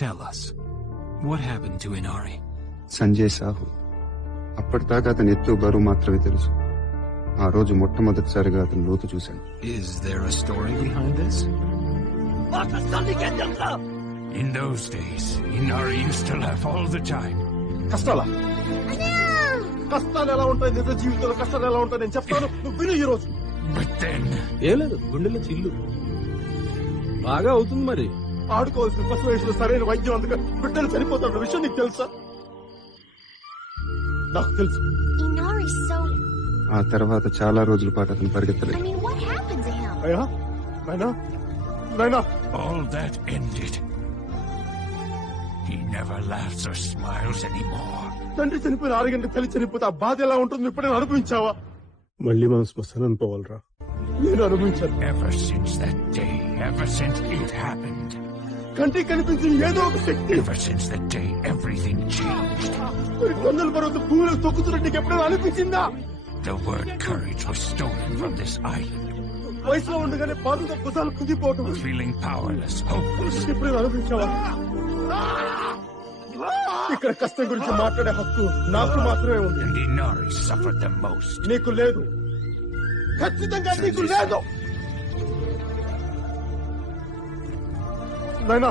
Tell us, what happened to Inari? Sanjay Sahu. అప్పటిదాకా అతని ఎత్తు బరువు మాత్రమే తెలుసు. ఆ రోజు మొట్టమొదటిసారిగా అతను లోతు చూశాను. Is there a story behind this? In those days, Inari used to laugh all the time. కష్టాలు ఎలా ఉంటాయి, నిజ జీవితంలో కష్టాలు ఎలా ఉంటాయి నేను చెప్తాను, నువ్వు విను ఈ రోజు. But then, ఏం లేదు, గుండెల్లో చిల్లు బాగా అవుతుంది. మరి ఆడుకోవాల్సిన పశు వయసులో సరైన వైద్యం అందుకే బిడ్డలు చనిపోతాడు విషయం నీకు తెలుసా? నాకు తెలుసు. Inari's so... ఆ తర్వాత చాలా రోజుల పాటు అతను పరిగెత్తలేదు. I mean, what happened to him? అయ్యా నాయనా all that ended. He never laughs or smiles anymore. తండ్రి చనిపోయిన 6 గంటలకు తల్లి చనిపోతే ఆ బాధ ఎలా ఉంటుంది ఎప్పుడైనా అనుభవించావా? మళ్ళీ మనం శ్మశానం పోవాలరా? నేను అనుభవించాను. Ever since that day, ever since it happened. కంటికి కనిపించిన ఏదో ఒక శక్తి. Ever since that day, everything changed. కొండల పర్వతం భూమిలో తొక్కుతున్నట్టు నీకు ఎప్పుడైనా అనిపించిందా? The word courage was stolen from this island. వయసులో ఉండగానే బాధతో భుజాలు కుంగిపోవటం, Feeling powerless, hopeless. ఎప్పుడైనా అనిపించావా? ఇక్కడ కష్టం గురించి మాట్లాడే హక్కు నాకు మాత్రమే ఉంది. And Inari suffered the most. నీకు లేదు, ఖచ్చితంగా నీకు లేదు. నాయనా